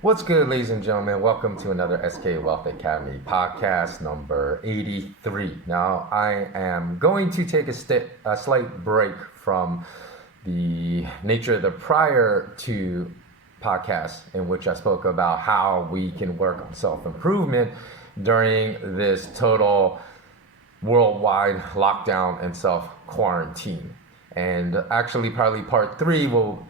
What's good, ladies and gentlemen? Welcome to another SK Wealth Academy podcast number 83. Now, I am going to take a slight break from the nature of the prior two podcasts in which I spoke about how we can work on self-improvement during this total worldwide lockdown and self-quarantine. And actually, probably part three will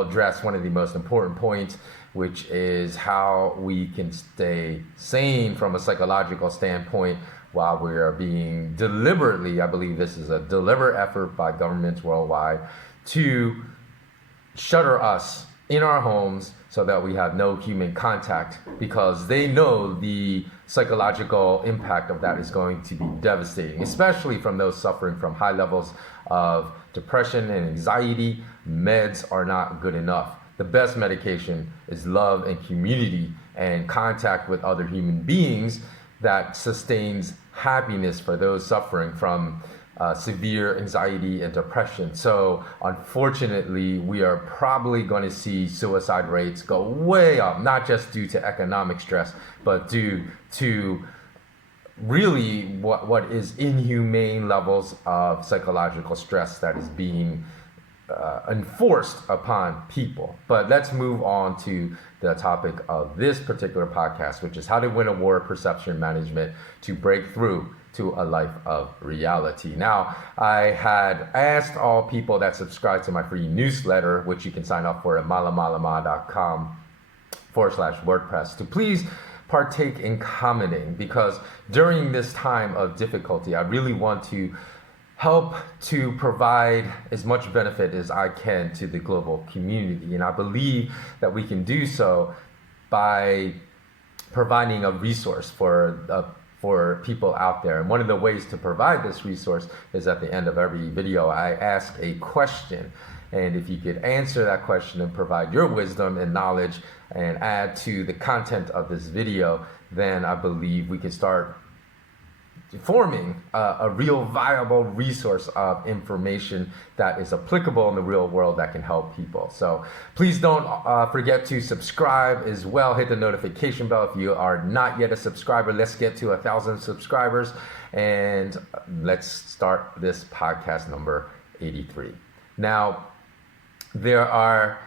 address one of the most important points, which is how we can stay sane from a psychological standpoint while we are being deliberately, I believe this is a deliberate effort by governments worldwide, to shutter us in our homes so that we have no human contact, because they know the psychological impact of that is going to be devastating, especially from those suffering from high levels of depression and anxiety. Meds are not good enough. The best medication is love and community and contact with other human beings that sustains happiness for those suffering from severe anxiety and depression. So unfortunately, we are probably going to see suicide rates go way up, not just due to economic stress, but due to really what is inhumane levels of psychological stress that is being enforced upon people. But let's move on to the topic of this particular podcast, which is how to win a war, perception management to break through to a life of reality. Now, I had asked all people that subscribe to my free newsletter, which you can sign up for at malamalama.com/WordPress, to please partake in commenting, because during this time of difficulty, I really want to help to provide as much benefit as I can to the global community. And I believe that we can do so by providing a resource for people out there. And one of the ways to provide this resource is at the end of every video, I ask a question. And if you could answer that question and provide your wisdom and knowledge and add to the content of this video, then I believe we can start forming a real viable resource of information that is applicable in the real world that can help people. So please don't forget to subscribe as well. Hit the notification bell if you are not yet a subscriber. Let's get to 1,000 subscribers and let's start this podcast number 83. Now, there are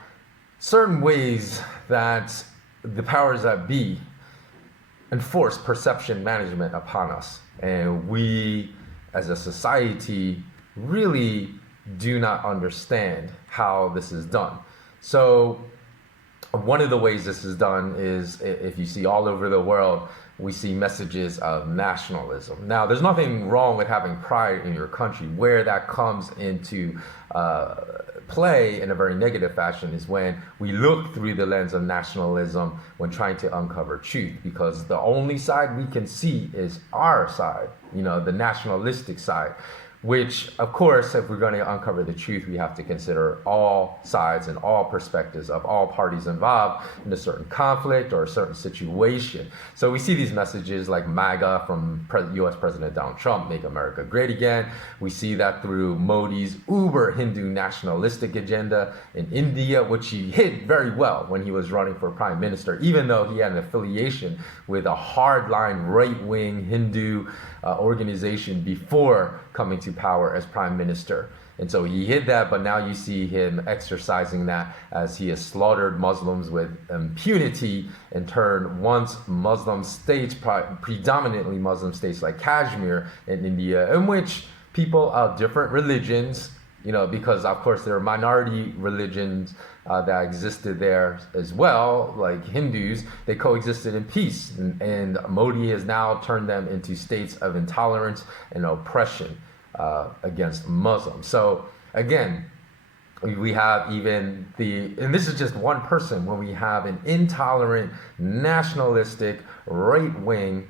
certain ways that the powers that be enforce perception management upon us. And we, as a society, really do not understand how this is done. So one of the ways this is done is, if you see all over the world, we see messages of nationalism. Now, there's nothing wrong with having pride in your country. Where that comes into play in a very negative fashion is when we look through the lens of nationalism when trying to uncover truth, because the only side we can see is our side, the nationalistic side, which, of course, if we're going to uncover the truth, we have to consider all sides and all perspectives of all parties involved in a certain conflict or a certain situation. So we see these messages like MAGA from US President Donald Trump, Make America Great Again. We see that through Modi's uber Hindu nationalistic agenda in India, which he hid very well when he was running for prime minister, even though he had an affiliation with a hardline right-wing Hindu organization before coming to power as prime minister. And so he hid that, but now you see him exercising that as he has slaughtered Muslims with impunity and turned once Muslim states, predominantly Muslim states like Kashmir in India, in which people of different religions, because of course there are minority religions that existed there as well, like Hindus, they coexisted in peace. And Modi has now turned them into states of intolerance and oppression against Muslims. So again, we have and this is just one person, when we have an intolerant, nationalistic, right-wing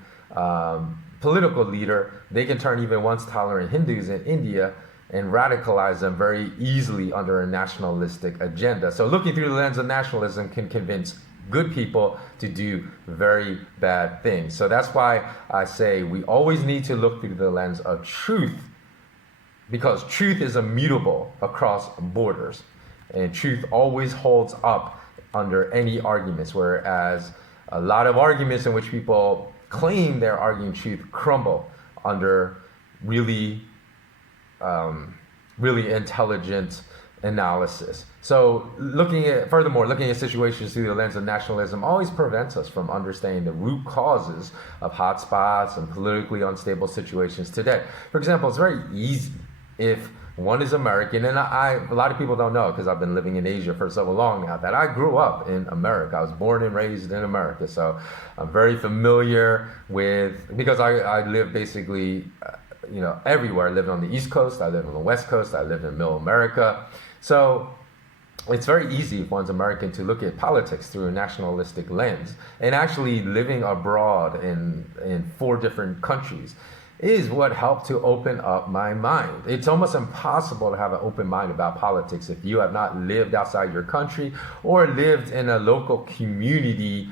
political leader, they can turn even once tolerant Hindus in India and radicalize them very easily under a nationalistic agenda. So looking through the lens of nationalism can convince good people to do very bad things. So that's why I say we always need to look through the lens of truth, because truth is immutable across borders, and truth always holds up under any arguments, whereas a lot of arguments in which people claim they're arguing truth crumble under really, really intelligent analysis. So looking at situations through the lens of nationalism always prevents us from understanding the root causes of hotspots and politically unstable situations today. For example, it's very easy if one is American, and a lot of people don't know because I've been living in Asia for so long now, that I grew up in America. I was born and raised in America, so I'm very familiar with, because I live basically everywhere. I live on the East Coast, I live on the West Coast, I live in Middle America. So it's very easy if one's American to look at politics through a nationalistic lens. And actually living abroad in 4 different countries is what helped to open up my mind. It's almost impossible to have an open mind about politics if you have not lived outside your country or lived in a local community,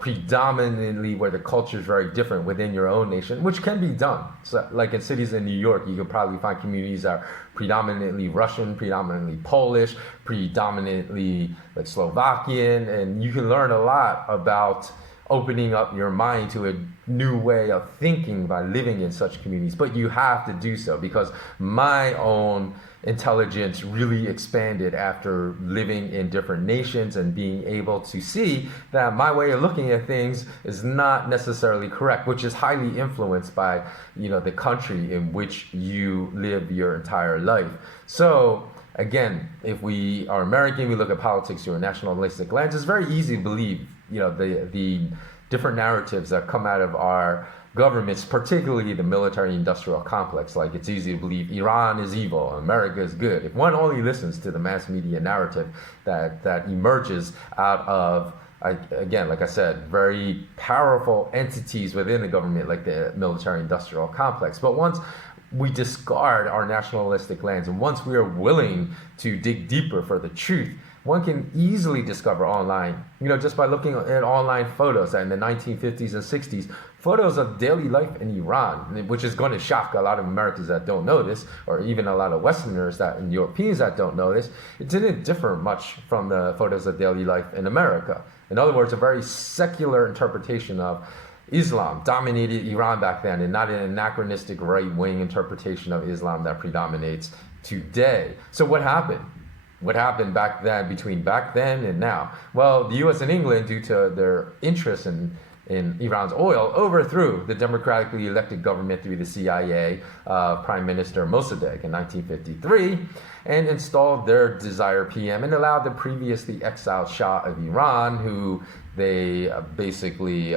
predominantly where the culture is very different within your own nation, which can be done. So like in cities in New York, you can probably find communities that are predominantly Russian, predominantly Polish, predominantly like Slovakian, and you can learn a lot about opening up your mind to a new way of thinking by living in such communities. But you have to do so, because my own intelligence really expanded after living in different nations and being able to see that my way of looking at things is not necessarily correct, which is highly influenced by the country in which you live your entire life. So again, if we are American, we look at politics through a nationalistic lens. It's very easy to believe the different narratives that come out of our governments, particularly the military-industrial complex. Like, it's easy to believe Iran is evil, America is good. If one only listens to the mass media narrative that emerges out of, again, like I said, very powerful entities within the government, like the military-industrial complex. But once we discard our nationalistic lens, and once we are willing to dig deeper for the truth, one can easily discover online, just by looking at online photos in the 1950s and 60s, photos of daily life in Iran, which is going to shock a lot of Americans that don't know this, or even a lot of Westerners and Europeans that don't know this. It didn't differ much from the photos of daily life in America. In other words, a very secular interpretation of Islam dominated Iran back then, and not an anachronistic right-wing interpretation of Islam that predominates today. So what happened? What happened back then, between back then and now? Well, the U.S. and England, due to their interest in Iran's oil, overthrew the democratically elected government through the CIA, Prime Minister Mossadegh in 1953, and installed their desired PM and allowed the previously exiled Shah of Iran, who they basically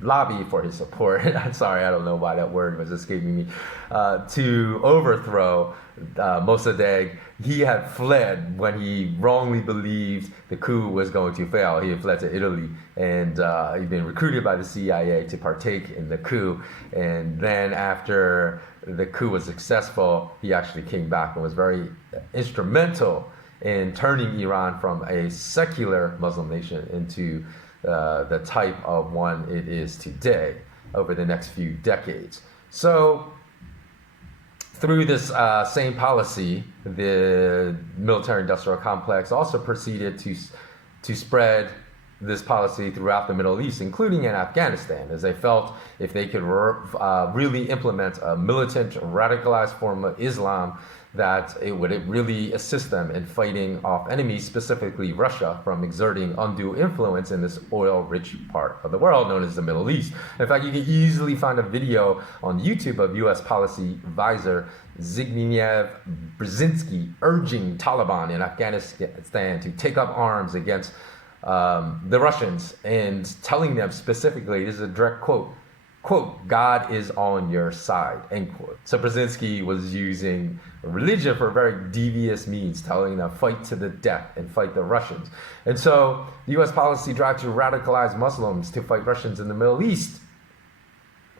lobby for his support. I'm sorry, I don't know why that word was escaping me. To overthrow Mossadegh. He had fled when he wrongly believed the coup was going to fail. He had fled to Italy, and he'd been recruited by the CIA to partake in the coup. And then after the coup was successful, he actually came back and was very instrumental in turning Iran from a secular Muslim nation into the type of one it is today over the next few decades. So through this same policy, the military-industrial complex also proceeded to spread this policy throughout the Middle East, including in Afghanistan, as they felt if they could really implement a militant, radicalized form of Islam, that it would really assist them in fighting off enemies, specifically Russia, from exerting undue influence in this oil-rich part of the world known as the Middle East. In fact, you can easily find a video on YouTube of U.S. policy advisor Zbigniew Brzezinski urging Taliban in Afghanistan to take up arms against the Russians, and telling them specifically, this is a direct quote, "God is on your side," end quote. So Brzezinski was using religion for very devious means, telling them fight to the death and fight the Russians. And so the U.S. policy drive to radicalize Muslims to fight Russians in the Middle East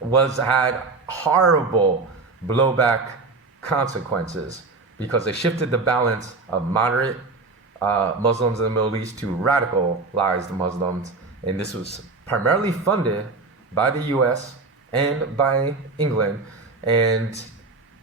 had horrible blowback consequences, because they shifted the balance of moderate Muslims in the Middle East to radicalized Muslims, and this was primarily funded by the U.S. and by England, and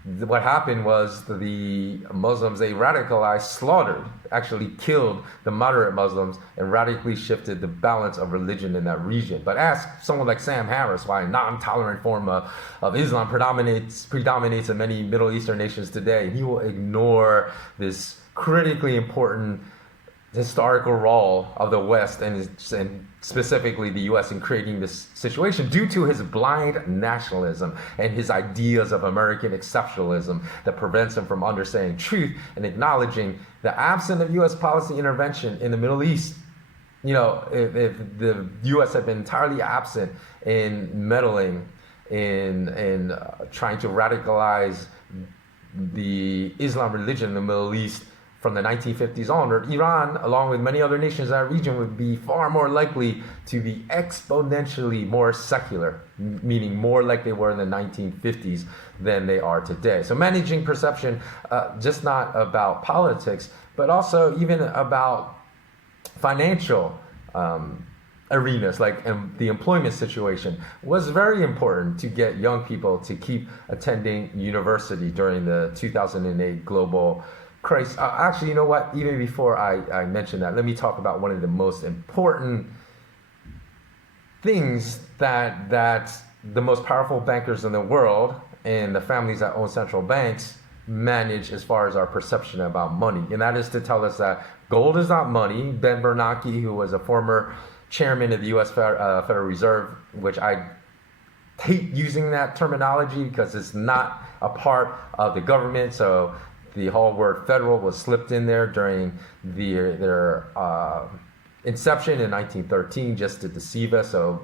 what happened was the Muslims they radicalized, slaughtered, actually killed the moderate Muslims and radically shifted the balance of religion in that region. But ask someone like Sam Harris why a non-tolerant form of Islam predominates in many Middle Eastern nations today. He will ignore this critically important historical role of the West and specifically the US in creating this situation due to his blind nationalism and his ideas of American exceptionalism that prevents him from understanding truth and acknowledging the absence of US policy intervention in the Middle East. You know, if the US had been entirely absent in meddling in trying to radicalize the Islam religion in the Middle East from the 1950s onward, Iran, along with many other nations in that region, would be far more likely to be exponentially more secular, meaning more like they were in the 1950s than they are today. So managing perception, just not about politics, but also even about financial arenas, like the employment situation, was very important to get young people to keep attending university during the 2008 global crisis. Actually, you know what? Even before I mention that, let me talk about one of the most important things that the most powerful bankers in the world and the families that own central banks manage as far as our perception about money. And that is to tell us that gold is not money. Ben Bernanke, who was a former chairman of the U.S. Federal Reserve, which I hate using that terminology because it's not a part of the government. So the whole word federal was slipped in there during their inception in 1913 just to deceive us. So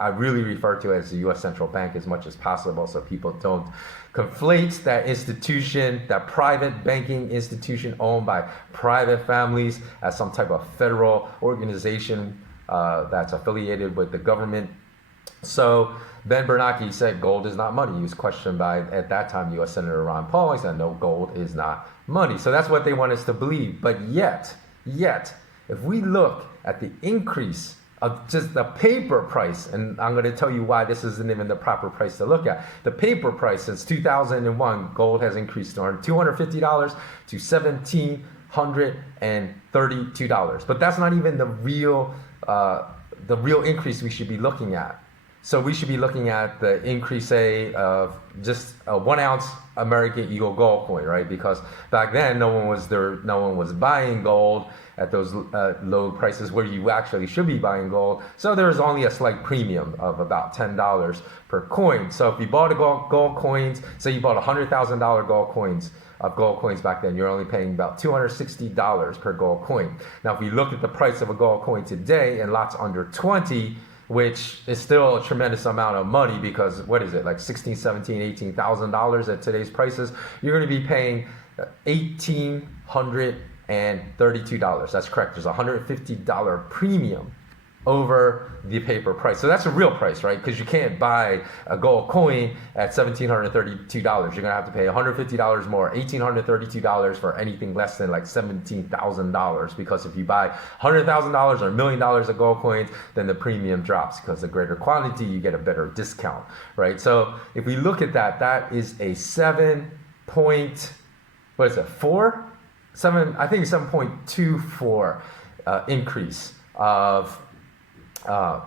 I really refer to it as the U.S. Central Bank as much as possible so people don't conflate that institution, that private banking institution owned by private families, as some type of federal organization that's affiliated with the government. So Ben Bernanke said gold is not money. He was questioned by, at that time, U.S. Senator Ron Paul. He said, no, gold is not money. So that's what they want us to believe. But yet, if we look at the increase of just the paper price, and I'm going to tell you why this isn't even the proper price to look at. The paper price since 2001, gold has increased from $250 to $1,732. But that's not even the real increase we should be looking at. So we should be looking at the increase, say, of just a 1 ounce American Eagle gold coin, right? Because back then, no one was buying gold at those low prices where you actually should be buying gold. So there was only a slight premium of about $10 per coin. So if you bought gold coins, say you bought $100,000 gold coins back then, you're only paying about $260 per gold coin. Now, if we look at the price of a gold coin today in lots under 20, which is still a tremendous amount of money because what is it, like $16,000, $17,000, $18,000 at today's prices, you're going to be paying $1,832. That's correct. There's a $150 premium over the paper price. So that's a real price, right? Because you can't buy a gold coin at $1,732. You're going to have to pay $150 more, $1,832 for anything less than like $17,000. Because if you buy $100,000 or $1 million of gold coins, then the premium drops because the greater quantity, you get a better discount, right? So if we look at that, that is a 7.24 increase of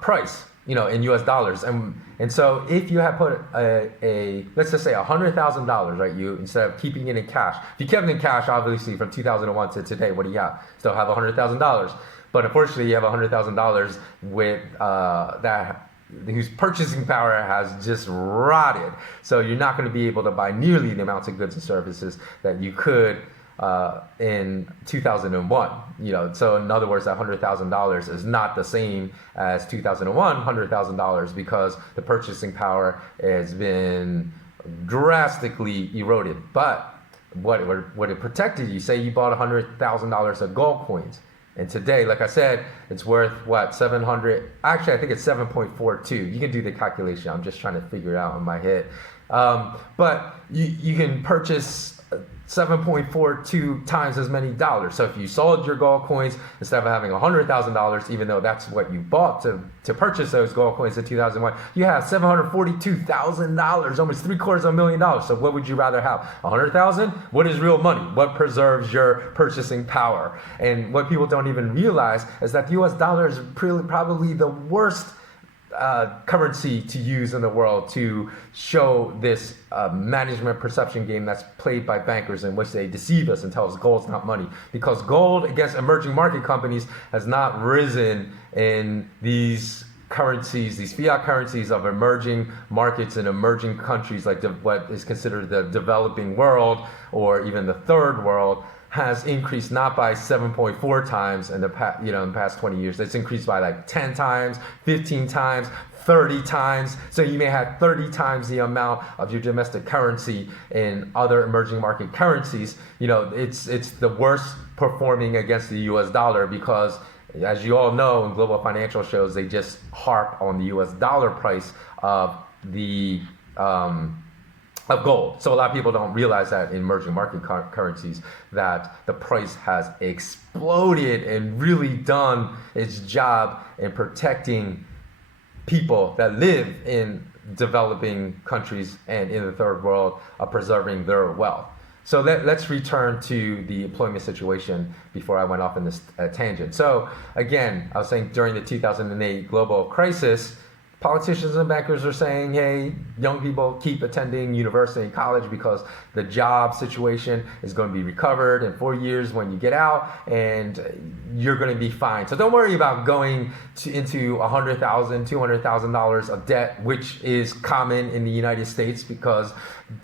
price, in US dollars. And so if you have put a let's just say $100,000, right, you instead of keeping it in cash, if you kept it in cash, obviously from 2001 to today, what do you have? Still have $100,000. But unfortunately, you have $100,000 with whose purchasing power has just rotted. So you're not going to be able to buy nearly the amounts of goods and services that you could in 2001. So in other words, that $100,000 is not the same as 2001 $100,000 because the purchasing power has been drastically eroded. But what it protected you, say you bought $100,000 of gold coins, and today, like I said, it's worth what, 700, actually I think it's 7.42. You can do the calculation. I'm just trying to figure it out in my head. But you can purchase 7.42 times as many dollars. So if you sold your gold coins, instead of having $100,000, even though that's what you bought to purchase those gold coins in 2001, you have $742,000, almost $750,000. So what would you rather have? 100,000? What is real money? What preserves your purchasing power? And what people don't even realize is that the US dollar is probably the worst currency to use in the world to show this management perception game that's played by bankers, in which they deceive us and tell us gold's not money, because gold against emerging market companies has not risen in these currencies, these fiat currencies of emerging markets and emerging countries, like what is considered the developing world or even the third world, has increased not by 7.4 times in the past 20 years. It's increased by like 10 times, 15 times, 30 times. So you may have 30 times the amount of your domestic currency in other emerging market currencies. It's the worst performing against the US dollar because, as you all know, in global financial shows, they just harp on the US dollar price of gold. So a lot of people don't realize that in emerging market currencies that the price has exploded and really done its job in protecting people that live in developing countries and in the third world, of preserving their wealth. So let's return to the employment situation before I went off in this tangent. So again, I was saying during the 2008 global crisis, politicians and bankers are saying, hey, young people, keep attending university and college because the job situation is going to be recovered in 4 years when you get out, and you're going to be fine. So don't worry about going into $100,000, $200,000 of debt, which is common in the United States, because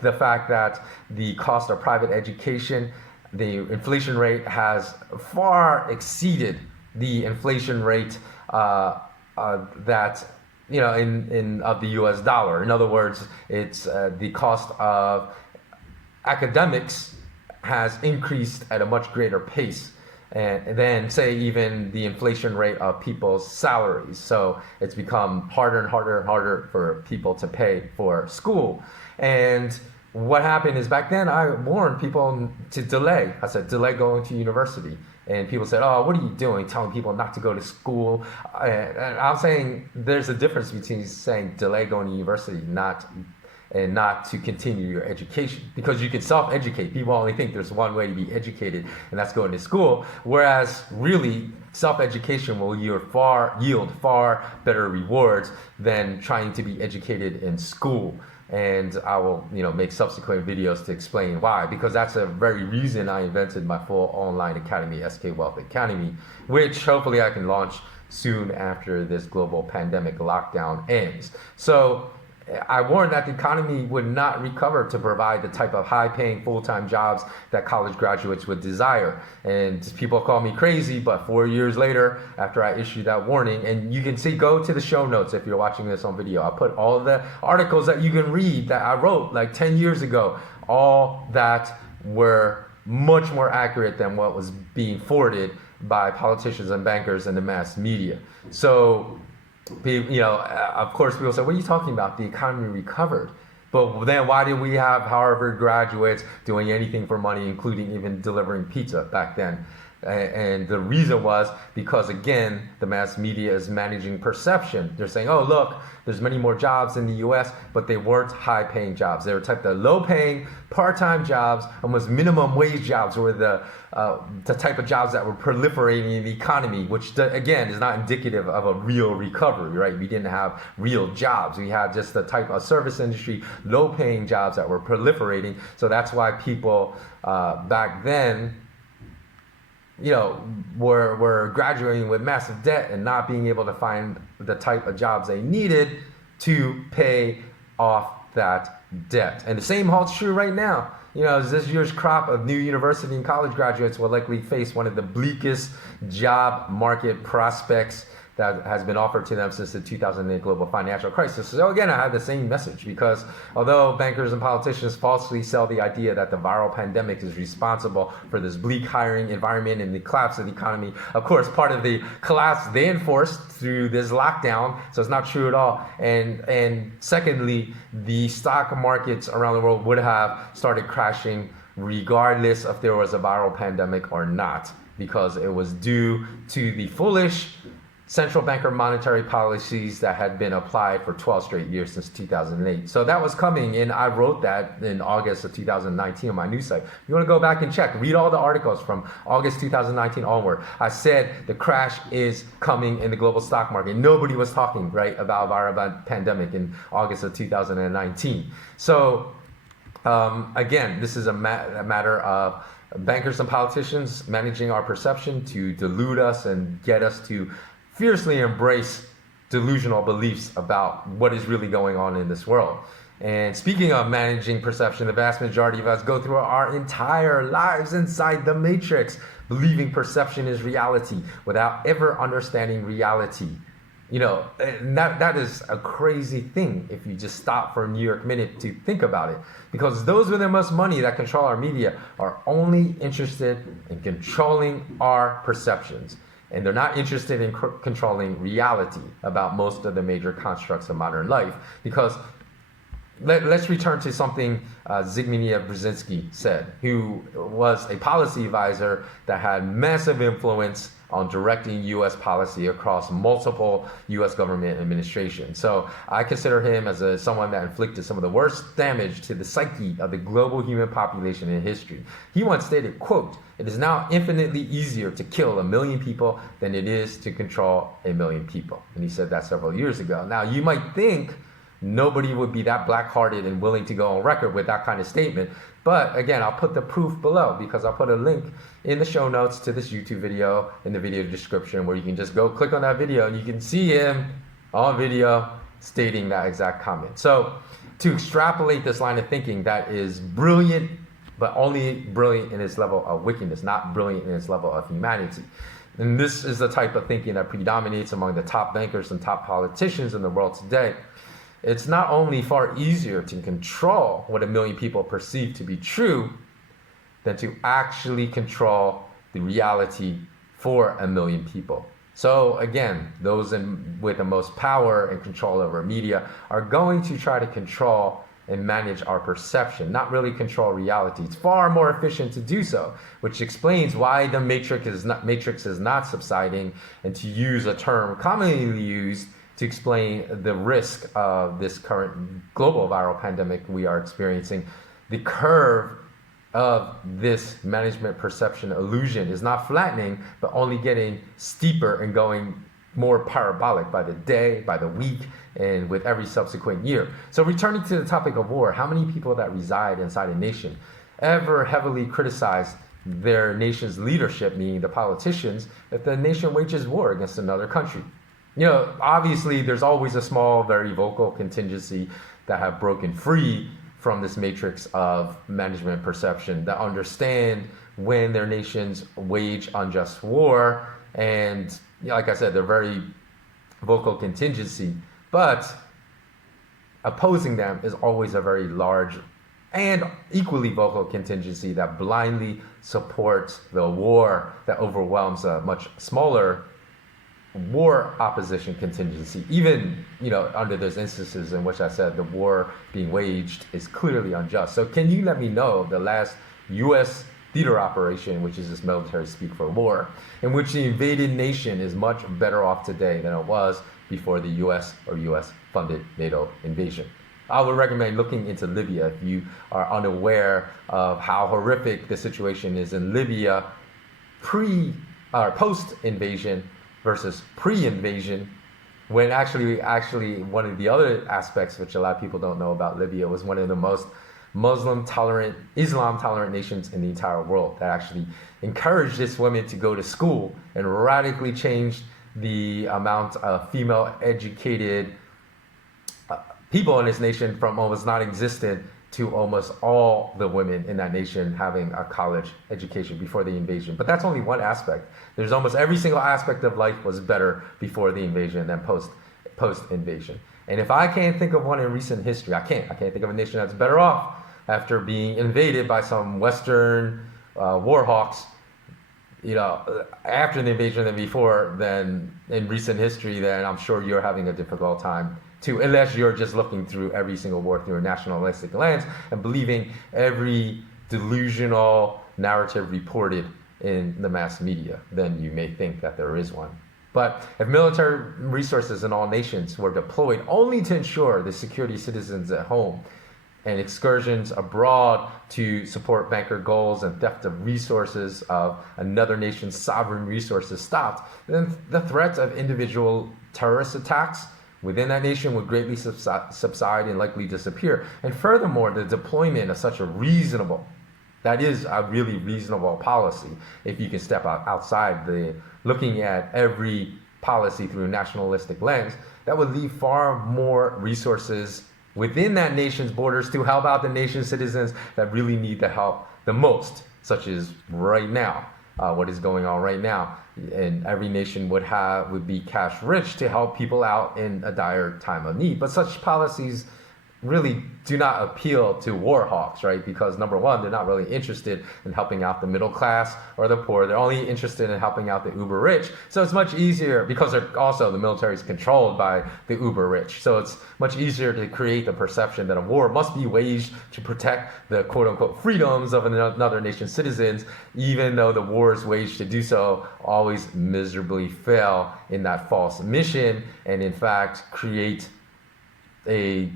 the fact that the cost of private education, the inflation rate has far exceeded the inflation rate that of the US dollar. In other words, it's the cost of academics has increased at a much greater pace than, say, even the inflation rate of people's salaries. So it's become harder and harder and harder for people to pay for school. And what happened is, back then I warned people to delay. I said, delay going to university. And people said, oh, what are you doing, telling people not to go to school? And I'm saying there's a difference between saying delay going to university and not to continue your education, because you can self-educate. People only think there's one way to be educated, and that's going to school, whereas really self-education will yield far better rewards than trying to be educated in school. And I will, make subsequent videos to explain why, because that's the very reason I invented my full online academy, SK Wealth Academy, which hopefully I can launch soon after this global pandemic lockdown ends. So I warned that the economy would not recover to provide the type of high-paying full-time jobs that college graduates would desire. And people call me crazy, but 4 years later, after I issued that warning, and you can see, go to the show notes if you're watching this on video. I put all the articles that you can read that I wrote like 10 years ago, all that were much more accurate than what was being forwarded by politicians and bankers and the mass media. So, of course, people say, what are you talking about? The economy recovered. But then why did we have Harvard graduates doing anything for money, including even delivering pizza back then? And the reason was because, again, the mass media is managing perception. They're saying, oh, look, there's many more jobs in the US, but they weren't high-paying jobs. They were type of low-paying, part-time jobs, almost minimum wage jobs were the type of jobs that were proliferating in the economy, which, again, is not indicative of a real recovery, right? We didn't have real jobs. We had just the type of service industry, low-paying jobs that were proliferating. So that's why people back then, were graduating with massive debt and not being able to find the type of jobs they needed to pay off that debt. And the same holds true right now. This year's crop of new university and college graduates will likely face one of the bleakest job market prospects that has been offered to them since the 2008 global financial crisis. So again, I have the same message, because although bankers and politicians falsely sell the idea that the viral pandemic is responsible for this bleak hiring environment and the collapse of the economy, of course, part of the collapse they enforced through this lockdown, so it's not true at all. And secondly, the stock markets around the world would have started crashing regardless if there was a viral pandemic or not, because it was due to the foolish central banker monetary policies that had been applied for 12 straight years since 2008. So that was coming, and I wrote that in August of 2019 on my news site. You want to go back and check, read all the articles from August 2019 onward. I said the crash is coming in the global stock market. Nobody was talking, right, about viral pandemic in August of 2019. So again, this is a matter of bankers and politicians managing our perception to delude us and get us to fiercely embrace delusional beliefs about what is really going on in this world. And speaking of managing perception, the vast majority of us go through our entire lives inside the matrix, believing perception is reality without ever understanding reality. You know, that is a crazy thing if you just stop for a New York minute to think about it. Because those with the most money that control our media are only interested in controlling our perceptions. And they're not interested in controlling reality about most of the major constructs of modern life. Because let's return to something Zbigniew Brzezinski said, who was a policy advisor that had massive influence on directing U.S. policy across multiple U.S. government administrations. So I consider him as someone that inflicted some of the worst damage to the psyche of the global human population in history. He once stated, quote, "It is now infinitely easier to kill 1 million people than it is to control 1 million people." And he said that several years ago. Now, you might think nobody would be that black-hearted and willing to go on record with that kind of statement. But again, I'll put the proof below, because I'll put a link in the show notes to this YouTube video in the video description, where you can just go click on that video and you can see him on video stating that exact comment. So to extrapolate this line of thinking that is brilliant, but only brilliant in its level of wickedness, not brilliant in its level of humanity. And this is the type of thinking that predominates among the top bankers and top politicians in the world today. It's not only far easier to control what 1 million people perceive to be true than to actually control the reality for 1 million people. So again, those with the most power and control over media are going to try to control and manage our perception, not really control reality. It's far more efficient to do so, which explains why the matrix is not subsiding, and to use a term commonly used to explain the risk of this current global viral pandemic we are experiencing. The curve of this management perception illusion is not flattening, but only getting steeper and going more parabolic by the day, by the week, and with every subsequent year. So returning to the topic of war, how many people that reside inside a nation ever heavily criticize their nation's leadership, meaning the politicians, if the nation wages war against another country? You know, obviously there's always a small, very vocal contingency that have broken free from this matrix of management perception, that understand when their nations wage unjust war. And like I said, they're very vocal contingency, but opposing them is always a very large and equally vocal contingency that blindly supports the war that overwhelms a much smaller war opposition contingency. Even, you know, under those instances in which I said the war being waged is clearly unjust. So can you let me know the last U.S. theater operation, which is this military speak for war, in which the invaded nation is much better off today than it was before the U.S. or U.S.-funded NATO invasion? I would recommend looking into Libya if you are unaware of how horrific the situation is in Libya post-invasion versus pre-invasion, when actually one of the other aspects which a lot of people don't know about Libya was one of the most Islam-tolerant nations in the entire world, that actually encouraged its women to go to school and radically changed the amount of female-educated people in this nation from almost non-existent to almost all the women in that nation having a college education before the invasion. But that's only one aspect. There's almost every single aspect of life was better before the invasion than post-invasion. And if I can't think of one in recent history, I can't think of a nation that's better off after being invaded by some Western war hawks, you know, after the invasion than before, than in recent history, then I'm sure you're having a difficult time too, unless you're just looking through every single war through a nationalistic lens and believing every delusional narrative reported in the mass media, then you may think that there is one. But if military resources in all nations were deployed only to ensure the security of citizens at home, and excursions abroad to support banker goals and theft of resources of another nation's sovereign resources stopped, then the threat of individual terrorist attacks within that nation would greatly subside and likely disappear. And furthermore, the deployment of such a reasonable, that is a really reasonable policy, if you can step outside the looking at every policy through a nationalistic lens, that would leave far more resources within that nation's borders to help out the nation's citizens that really need the help the most, such as right now, what is going on right now. And every nation would be cash rich to help people out in a dire time of need. But such policies really do not appeal to war hawks, right? Because number one, they're not really interested in helping out the middle class or the poor. They're only interested in helping out the uber rich. So it's much easier, because the military is controlled by the uber rich. So it's much easier to create the perception that a war must be waged to protect the quote unquote freedoms of another nation's citizens, even though the wars waged to do so always miserably fail in that false mission, and in fact create a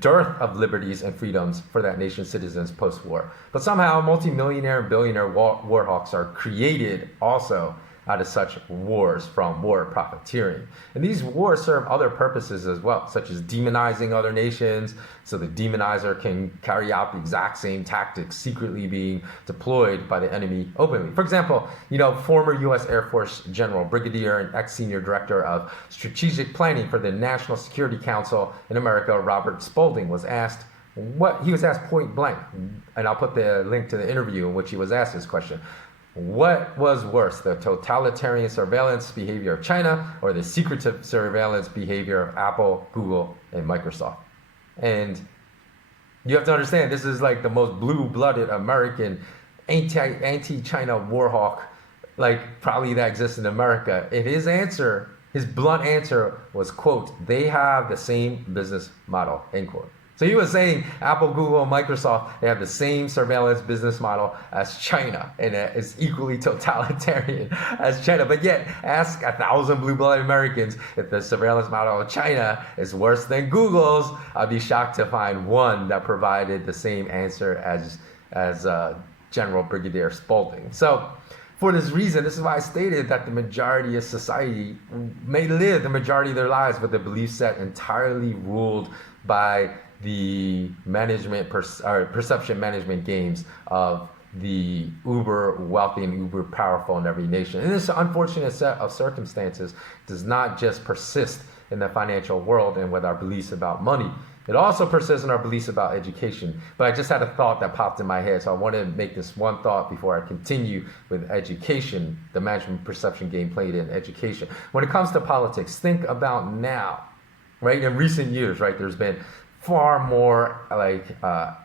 dearth of liberties and freedoms for that nation's citizens post-war. But somehow multi-millionaire and billionaire war hawks are created also out of such wars from war profiteering. And these wars serve other purposes as well, such as demonizing other nations, so the demonizer can carry out the exact same tactics secretly being deployed by the enemy openly. For example, former U.S. Air Force General, Brigadier and ex-senior director of strategic planning for the National Security Council in America, Robert Spalding, was asked point blank, and I'll put the link to the interview in which he was asked this question. What was worse, the totalitarian surveillance behavior of China or the secretive surveillance behavior of Apple, Google, and Microsoft? And you have to understand, this is like the most blue-blooded American anti-China war hawk, like probably that exists in America. And his blunt answer was, quote, "They have the same business model," end quote. So he was saying Apple, Google, and Microsoft, they have the same surveillance business model as China, and it's equally totalitarian as China. But yet, ask 1,000 blue-blooded Americans if the surveillance model of China is worse than Google's. I'd be shocked to find one that provided the same answer as General Brigadier Spalding. So for this reason, this is why I stated that the majority of society may live the majority of their lives with a belief set entirely ruled by the perception management games of the uber wealthy and uber powerful in every nation. And this unfortunate set of circumstances does not just persist in the financial world and with our beliefs about money. It also persists in our beliefs about education. But I just had a thought that popped in my head, so I want to make this one thought before I continue with education, the management perception game played in education. When it comes to politics, think about now, right? In recent years, right, there's been far more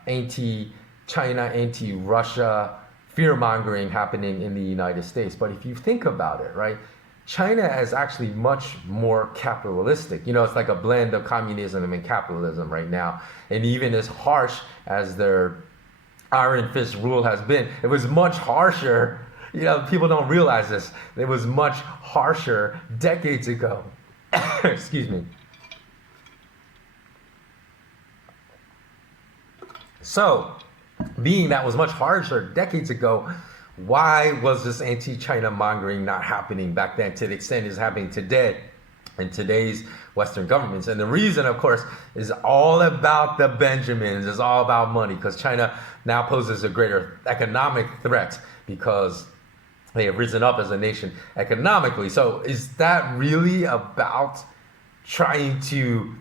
anti-China, anti-Russia fear-mongering happening in the United States. But if you think about it, right, China is actually much more capitalistic. It's like a blend of communism and capitalism right now. And even as harsh as their iron fist rule has been, it was much harsher. People don't realize this. It was much harsher decades ago. Excuse me. So, being that was much harsher decades ago, why was this anti-China mongering not happening back then to the extent it's happening today in today's Western governments? And the reason, of course, is all about the Benjamins. It's all about money, because China now poses a greater economic threat because they have risen up as a nation economically. So is that really about trying to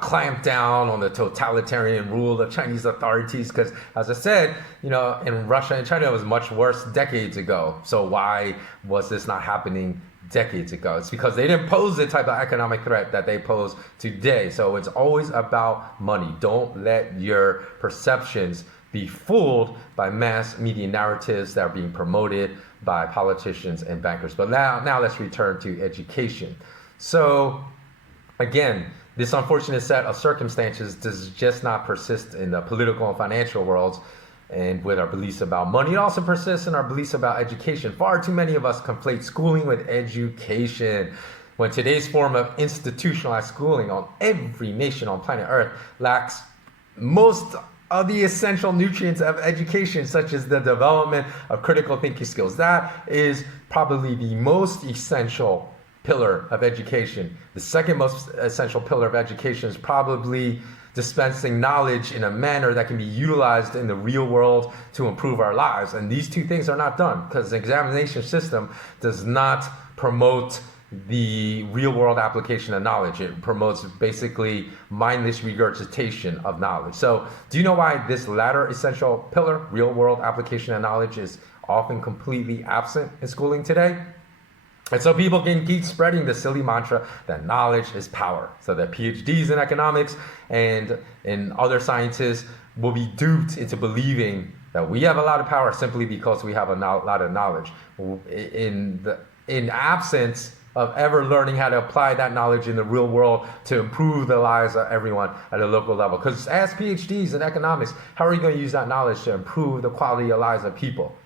clamp down on the totalitarian rule of Chinese authorities? Because, as I said, in Russia and China, it was much worse decades ago. So why was this not happening decades ago? It's because they didn't pose the type of economic threat that they pose today. So it's always about money. Don't let your perceptions be fooled by mass media narratives that are being promoted by politicians and bankers. But now let's return to education. So again, this unfortunate set of circumstances does just not persist in the political and financial worlds, and with our beliefs about money. It also persists in our beliefs about education. Far too many of us conflate schooling with education, when today's form of institutionalized schooling on every nation on planet Earth lacks most of the essential nutrients of education, such as the development of critical thinking skills. That is probably the most essential pillar of education. The second most essential pillar of education is probably dispensing knowledge in a manner that can be utilized in the real world to improve our lives. And these two things are not done because the examination system does not promote the real world application of knowledge. It promotes basically mindless regurgitation of knowledge. So do you know why this latter essential pillar, real world application of knowledge, is often completely absent in schooling today? And so people can keep spreading the silly mantra that knowledge is power. So that PhDs in economics and in other sciences will be duped into believing that we have a lot of power simply because we have a lot of knowledge. In absence of ever learning how to apply that knowledge in the real world to improve the lives of everyone at a local level. Because as PhDs in economics, how are you going to use that knowledge to improve the quality of lives of people?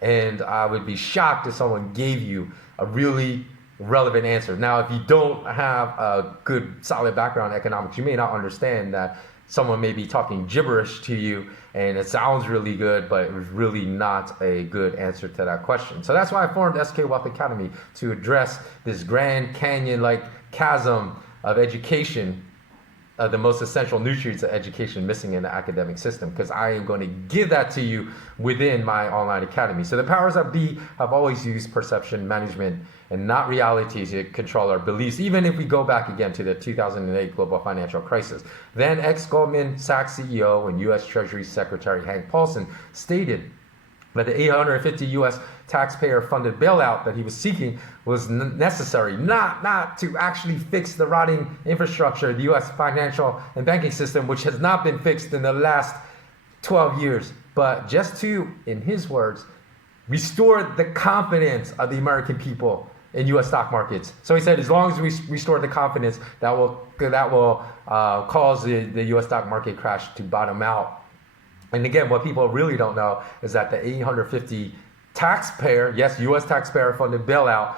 And I would be shocked if someone gave you a really relevant answer. Now, if you don't have a good, solid background in economics, you may not understand that someone may be talking gibberish to you and it sounds really good, but it was really not a good answer to that question. So that's why I formed SK Wealth Academy, to address this Grand Canyon-like chasm of education, the most essential nutrients of education missing in the academic system, because I am going to give that to you within my online academy. So the powers that be have always used perception management and not reality to control our beliefs, even if we go back again to the 2008 global financial crisis. Then ex-Goldman Sachs CEO and U.S. Treasury Secretary Hank Paulson stated that the 850 U.S. taxpayer-funded bailout that he was seeking was necessary, not to actually fix the rotting infrastructure of the U.S. financial and banking system, which has not been fixed in the last 12 years, but just to, in his words, restore the confidence of the American people in U.S. stock markets. So he said, as long as we restore the confidence, that will cause the U.S. stock market crash to bottom out. And again, what people really don't know is that the 850 taxpayer, yes, U.S. taxpayer-funded bailout,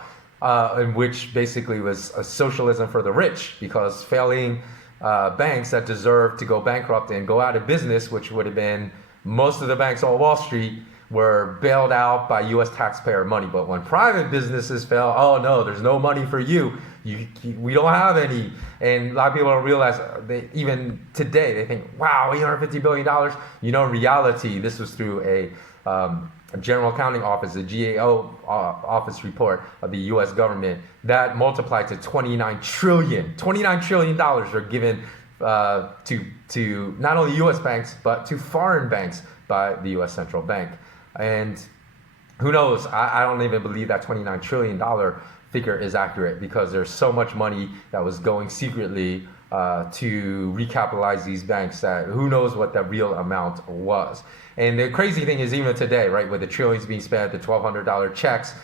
in which basically was a socialism for the rich, because failing banks that deserve to go bankrupt and go out of business, which would have been most of the banks on Wall Street, were bailed out by U.S. taxpayer money. But when private businesses fail, oh no, there's no money for you. We don't have any. And a lot of people don't realize, even today, they think, wow, $850 billion. You know, in reality, this was through a General Accounting Office, the GAO office report of the U.S. government, that multiplied to $29 trillion. $29 trillion were given to not only U.S. banks, but to foreign banks by the U.S. Central Bank. And who knows, I don't even believe that $29 trillion figure is accurate, because there's so much money that was going secretly to recapitalize these banks that who knows what the real amount was. And the crazy thing is, even today, right, with the trillions being spent, the $1,200 checks,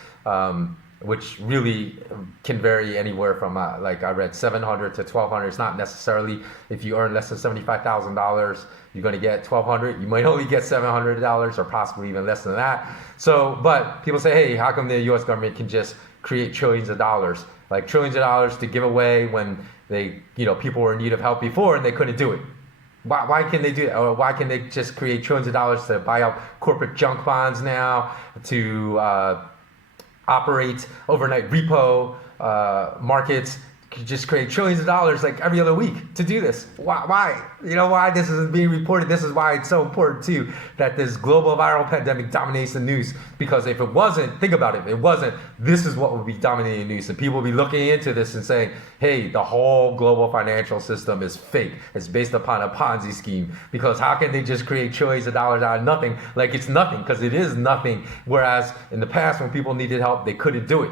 which really can vary anywhere from, like I read, $700 to $1,200. It's not necessarily, if you earn less than $75,000, you're going to get $1,200. You might only get $700 or possibly even less than that. So, but people say, hey, how come the U.S. government can just create trillions of dollars, like trillions of dollars to give away when they, people were in need of help before and they couldn't do it? Why can they do that? Or why can they just create trillions of dollars to buy out corporate junk bonds now, to operate overnight repo markets, just create trillions of dollars like every other week to do this? Why? You know why this is being reported? This is why it's so important too, that this global viral pandemic dominates the news. Because if it wasn't, think about it, if it wasn't, this is what would be dominating the news. And people would be looking into this and saying, hey, the whole global financial system is fake. It's based upon a Ponzi scheme. Because how can they just create trillions of dollars out of nothing? Like it's nothing, because it is nothing. Whereas in the past, when people needed help, they couldn't do it.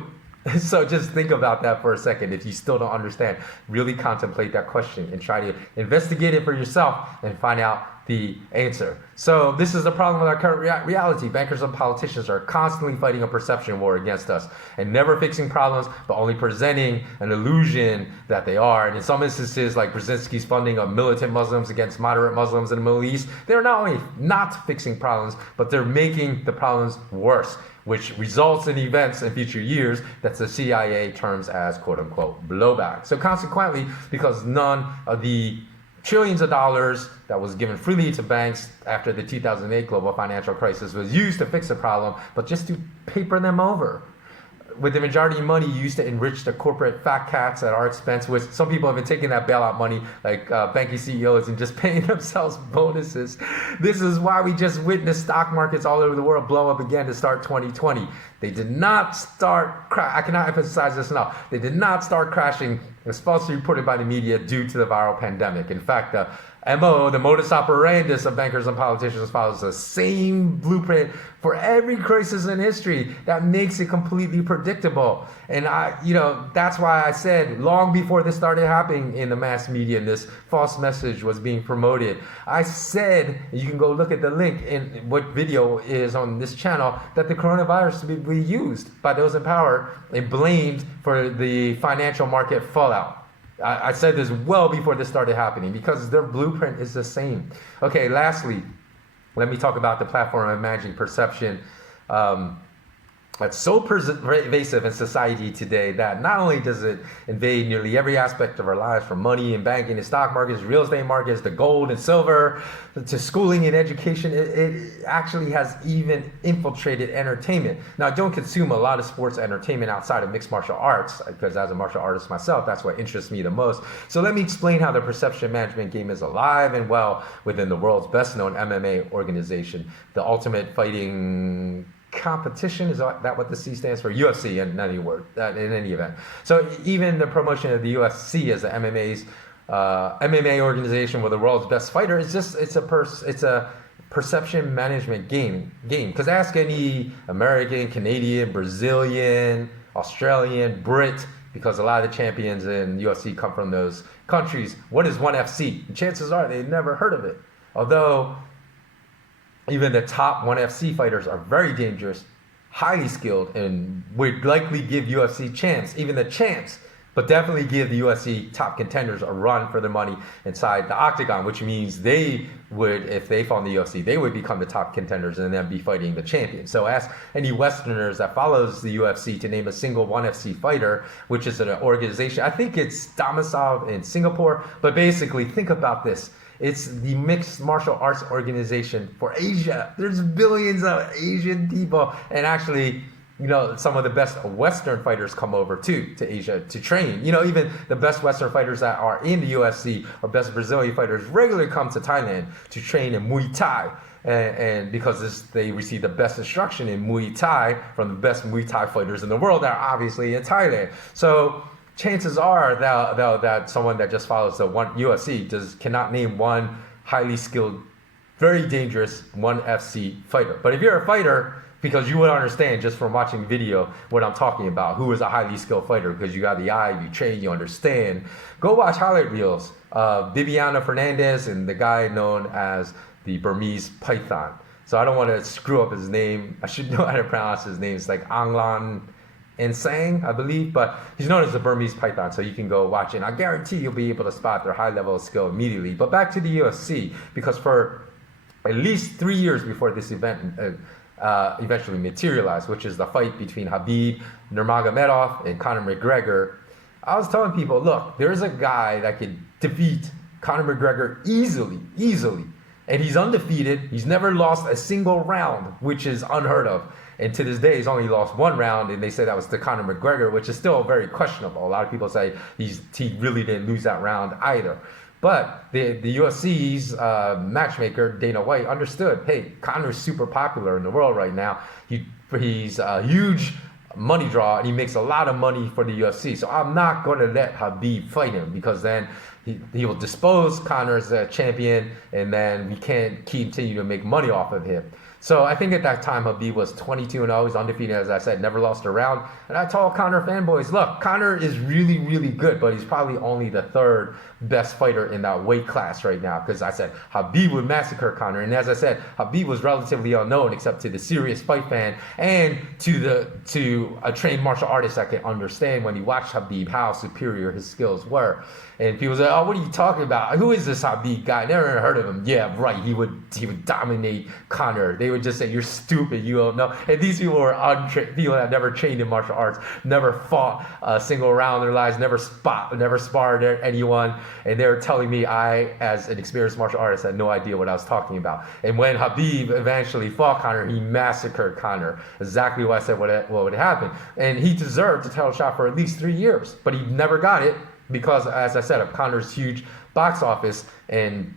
So just think about that for a second. If you still don't understand, really contemplate that question and try to investigate it for yourself and find out the answer. So this is the problem with our current reality. Bankers and politicians are constantly fighting a perception war against us and never fixing problems, but only presenting an illusion that they are. And in some instances, like Brzezinski's funding of militant Muslims against moderate Muslims in the Middle East, they're not only not fixing problems, but they're making the problems worse, which results in events in future years that the CIA terms as quote unquote blowback. So consequently, because none of the trillions of dollars that was given freely to banks after the 2008 global financial crisis was used to fix the problem, but just to paper them over, with the majority of money used to enrich the corporate fat cats at our expense, which some people have been taking that bailout money, like banking CEOs, and just paying themselves bonuses. This is why we just witnessed stock markets all over the world blow up again to start 2020. They did not start, I cannot emphasize this enough, they did not start crashing as falsely reported by the media due to the viral pandemic. In fact, the MO, the modus operandus of bankers and politicians, follows the same blueprint for every crisis in history that makes it completely predictable. And that's why I said long before this started happening in the mass media and this false message was being promoted, I said, you can go look at the link in what video is on this channel, that the coronavirus to be used by those in power and blamed for the financial market fallout. I said this well before this started happening because their blueprint is the same. Okay, lastly, let me talk about the platform of managing perception. That's so pervasive in society today that not only does it invade nearly every aspect of our lives, from money and banking to stock markets, real estate markets, to gold and silver, to schooling and education, it actually has even infiltrated entertainment. Now, I don't consume a lot of sports entertainment outside of mixed martial arts, because as a martial artist myself, that's what interests me the most. So let me explain how the perception management game is alive and well within the world's best known MMA organization, the Ultimate Fighting Competition, is that what the C stands for? UFC in any event. So even the promotion of the UFC as the MMA organization with the world's best fighter is just it's a perception management game. Because ask any American, Canadian, Brazilian, Australian, Brit, because a lot of the champions in UFC come from those countries. What is ONE FC? And chances are they've never heard of it. Although even the top ONE FC fighters are very dangerous, highly skilled, and would likely give UFC even the champs, but definitely give the UFC top contenders a run for their money inside the octagon, which means they would, if they found the UFC, they would become the top contenders and then be fighting the champion. So ask any Westerners that follows the UFC to name a single ONE FC fighter, which is an organization, I think it's domiciled in Singapore, but basically think about this. It's the mixed martial arts organization for Asia. There's billions of Asian people, and actually, some of the best Western fighters come over to Asia to train. Even the best Western fighters that are in the UFC or best Brazilian fighters regularly come to Thailand to train in Muay Thai. And because they receive the best instruction in Muay Thai from the best Muay Thai fighters in the world that are obviously in Thailand. So chances are that someone that just follows the UFC cannot name one highly skilled, very dangerous ONE FC fighter. But if you're a fighter, because you would understand just from watching video what I'm talking about, who is a highly skilled fighter, because you got the eye, you train, you understand. Go watch highlight reels of Bibiano Fernandez and the guy known as the Burmese Python. So I don't want to screw up his name. I should know how to pronounce his name. It's like Anglan Insang, I believe, but he's known as the Burmese Python, so you can go watch it. And I guarantee you'll be able to spot their high level of skill immediately. But back to the UFC, because for at least 3 years before this event eventually materialized, which is the fight between Khabib Nurmagomedov and Conor McGregor, I was telling people, look, there's a guy that could defeat Conor McGregor easily, and he's undefeated. He's never lost a single round, which is unheard of. And to this day, he's only lost one round, and they say that was to Conor McGregor, which is still very questionable. A lot of people say he really didn't lose that round either. But the UFC's matchmaker, Dana White, understood, hey, Conor's super popular in the world right now. He's a huge money draw, and he makes a lot of money for the UFC. So I'm not going to let Khabib fight him, because then he will dispose Conor as a champion, and then we can't continue to make money off of him. So I think at that time, Habib was 22-0. He's undefeated, as I said, never lost a round. And I told Conor fanboys, look, Conor is really, really good, but he's probably only the third best fighter in that weight class right now. Because I said Habib would massacre Conor. And as I said, Habib was relatively unknown except to the serious fight fan and to a trained martial artist that can understand when he watched Habib how superior his skills were. And people say, oh, what are you talking about? Who is this Habib guy? Never heard of him. Yeah, right. He would dominate Conor. They would just say, you're stupid. You don't know. And these people were untrained, people that never trained in martial arts, never fought a single round in their lives, never sparred anyone. And they were telling me I, as an experienced martial artist, had no idea what I was talking about. And when Habib eventually fought Conor, he massacred Conor. Exactly what I said what would happen. And he deserved a title shot for at least 3 years, but he never got it. Because, as I said, of Conor's huge box office, and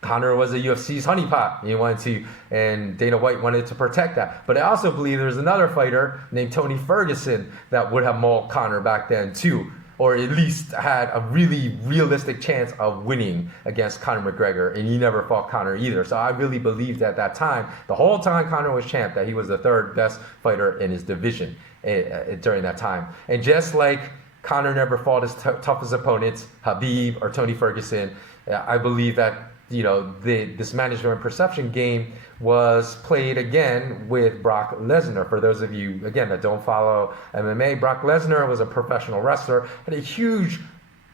Conor was a UFC's honeypot. He wanted to, and Dana White wanted to protect that. But I also believe there's another fighter named Tony Ferguson that would have mauled Conor back then too, or at least had a really realistic chance of winning against Conor McGregor, and he never fought Conor either. So I really believed at that time, the whole time Conor was champ, that he was the third best fighter in his division during that time. And just like Conor never fought his toughest opponents, Habib or Tony Ferguson, I believe that this management perception game was played again with Brock Lesnar. For those of you, again, that don't follow MMA, Brock Lesnar was a professional wrestler, had a huge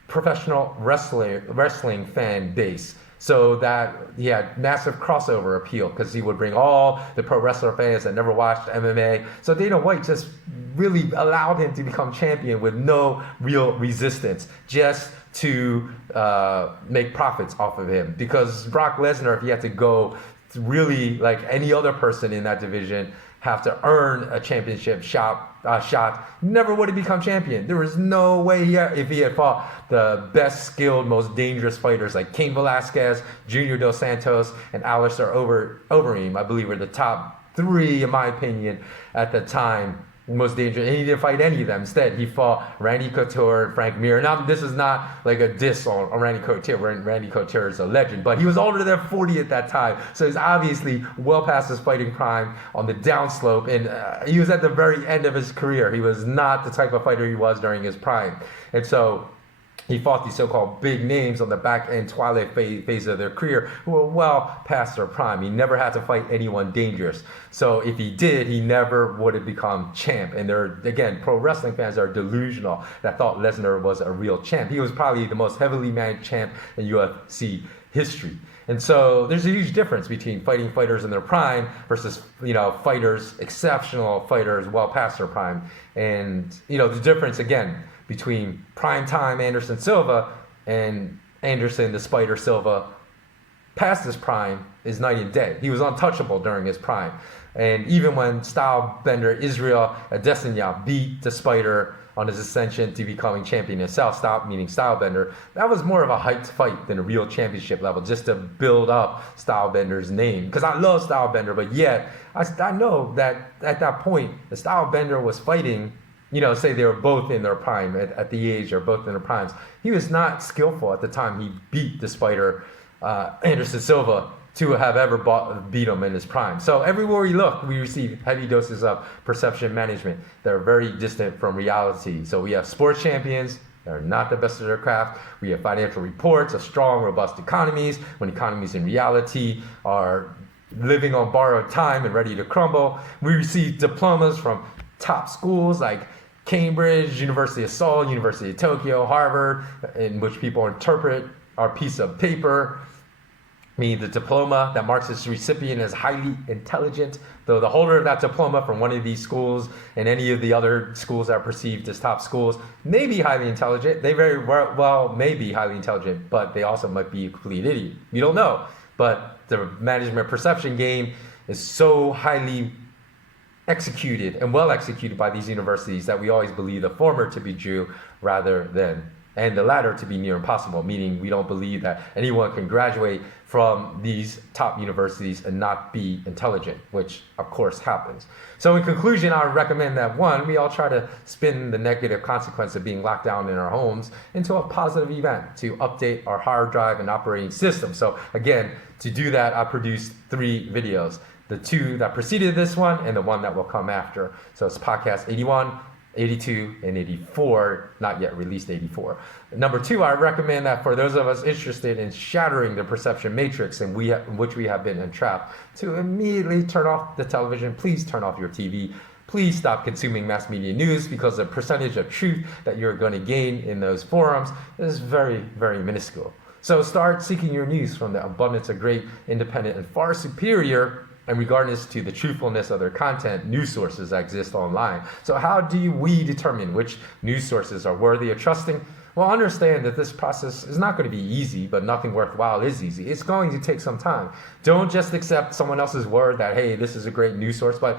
professional wrestling fan base. So that he had massive crossover appeal because he would bring all the pro wrestler fans that never watched MMA. So Dana White just really allowed him to become champion with no real resistance, just to make profits off of him. Because Brock Lesnar, if he had to go really like any other person in that division, have to earn a championship shot, never would have become champion. There was no way if he had fought the best skilled, most dangerous fighters like Cain Velasquez, Junior Dos Santos, and Alistair Overeem, I believe were the top three, in my opinion, at the time. Most dangerous, and he didn't fight any of them. Instead, he fought Randy Couture and Frank Mir. Now, this is not like a diss on Randy Couture. Randy Couture is a legend, but he was older than 40 at that time, so he's obviously well past his fighting prime, on the downslope, and he was at the very end of his career. He was not the type of fighter he was during his prime, and so he fought these so-called big names on the back-end twilight phase of their career who were well past their prime. He never had to fight anyone dangerous. So if he did, he never would have become champ. And there, again, pro wrestling fans are delusional that thought Lesnar was a real champ. He was probably the most heavily managed champ in UFC history. And so there's a huge difference between fighting fighters in their prime versus, fighters, exceptional fighters well past their prime. And, the difference, again, between primetime Anderson Silva and Anderson the Spider Silva past his prime is night and day. He was untouchable during his prime. And even when stylebender Israel Adesanya beat the Spider on his ascension to becoming champion himself, meaning stylebender, that was more of a hyped fight than a real championship level, just to build up stylebender's name. Because I love stylebender, but yet I know that at that point, the stylebender was fighting, say they were both in their prime at the age, or both in their primes. He was not skillful at the time he beat the Spider, Anderson Silva, to have ever beat him in his prime. So everywhere we look, we receive heavy doses of perception management that are very distant from reality. So we have sports champions that are not the best of their craft. We have financial reports of strong, robust economies, when economies in reality are living on borrowed time and ready to crumble. We receive diplomas from top schools like Cambridge, University of Seoul, University of Tokyo, Harvard, in which people interpret our piece of paper, meaning the diploma that marks its recipient as highly intelligent, though the holder of that diploma from one of these schools and any of the other schools that are perceived as top schools may be highly intelligent. They very well may be highly intelligent, but they also might be a complete idiot. You don't know. But the management perception game is so highly executed and well executed by these universities that we always believe the former to be true rather than, and the latter to be near impossible, meaning we don't believe that anyone can graduate from these top universities and not be intelligent, which of course happens. So in conclusion, I would recommend that, one, we all try to spin the negative consequence of being locked down in our homes into a positive event to update our hard drive and operating system. So again, to do that, I produced 3 videos. the two that preceded this one and the one that will come after. So it's podcast 81, 82, and 84, not yet released 84. Number two, I recommend that for those of us interested in shattering the perception matrix in which we have been entrapped, to immediately turn off the television. Please turn off your TV. Please stop consuming mass media news, because the percentage of truth that you're going to gain in those forums is very, very minuscule. So start seeking your news from the abundance of great, independent, and far superior, and regardless to the truthfulness of their content, news sources that exist online. So how do we determine which news sources are worthy of trusting? Well, understand that this process is not going to be easy, but nothing worthwhile is easy. It's going to take some time. Don't just accept someone else's word that, hey, this is a great news source. But,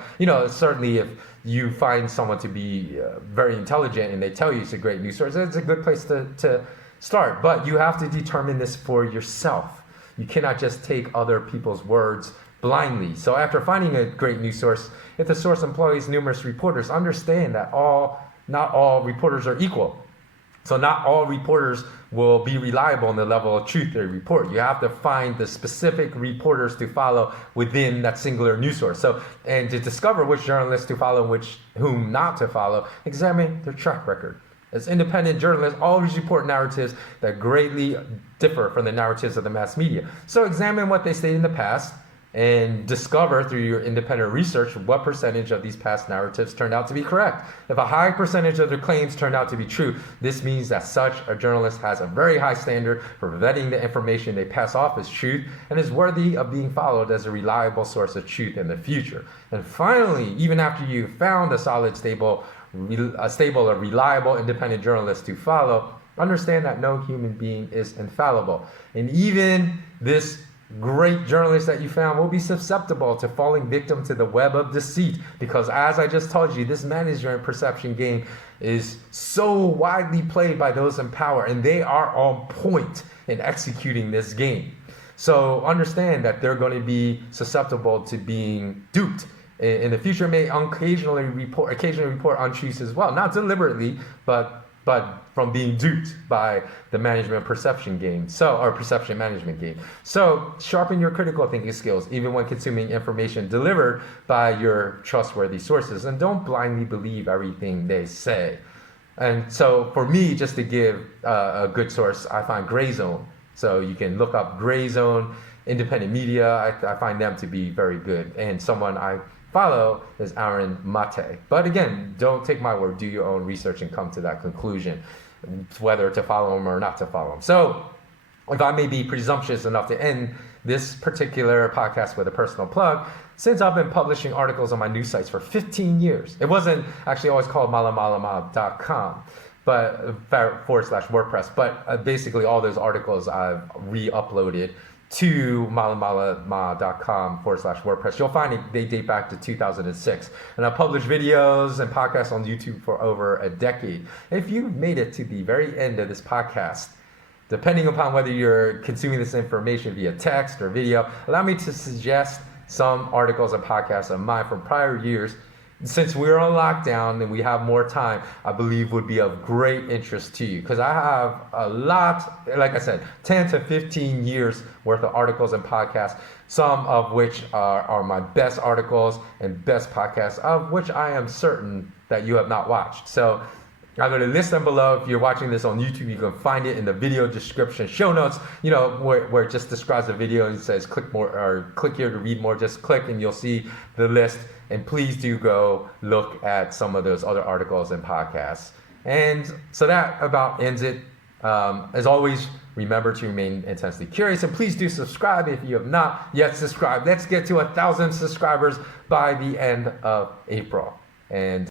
certainly if you find someone to be very intelligent and they tell you it's a great news source, it's a good place to start. But you have to determine this for yourself. You cannot just take other people's words blindly. So after finding a great news source, if the source employs numerous reporters, understand that not all reporters are equal. So not all reporters will be reliable in the level of truth they report. You have to find the specific reporters to follow within that singular news source. And to discover which journalists to follow and whom not to follow, examine their track record. As independent journalists, always report narratives that greatly differ from the narratives of the mass media. So examine what they say in the past, and discover through your independent research what percentage of these past narratives turned out to be correct. If a high percentage of their claims turned out to be true, this means that such a journalist has a very high standard for vetting the information they pass off as truth and is worthy of being followed as a reliable source of truth in the future. And finally, even after you've found a solid, stable, reliable, independent journalist to follow, understand that no human being is infallible. And even this great journalist that you found will be susceptible to falling victim to the web of deceit, because as I just told you, this management perception game is so widely played by those in power, and they are on point in executing this game. So understand that they're going to be susceptible to being duped. In the future, may occasionally report untruths as well, not deliberately, but from being duped by the management perception game, or perception management game. So sharpen your critical thinking skills, even when consuming information delivered by your trustworthy sources, and don't blindly believe everything they say. And so for me, just to give a good source, I find Gray Zone. So you can look up Gray Zone, independent media. I find them to be very good. And someone I follow is Aaron Mate. But again, don't take my word, do your own research and come to that conclusion, whether to follow him or not to follow him. So if I may be presumptuous enough to end this particular podcast with a personal plug, since I've been publishing articles on my news sites for 15 years, it wasn't actually always called malamalama.com, but /WordPress, but basically all those articles I've re-uploaded to malamalama.com /WordPress. You'll find they date back to 2006. And I've published videos and podcasts on YouTube for over a decade. If you've made it to the very end of this podcast, depending upon whether you're consuming this information via text or video, allow me to suggest some articles and podcasts of mine from prior years. Since we're on lockdown and we have more time, I believe would be of great interest to you, because I have a lot, like I said, 10 to 15 years worth of articles and podcasts, some of which are my best articles and best podcasts, of which I am certain that you have not watched. So I'm going to list them below. If you're watching this on YouTube, you can find it in the video description, show notes, where it just describes the video and says click more or click here to read more. Just click and you'll see the list. And please do go look at some of those other articles and podcasts. And so that about ends it. As always, remember to remain intensely curious, and please do subscribe if you have not yet subscribed. Let's get to 1,000 subscribers by the end of April. And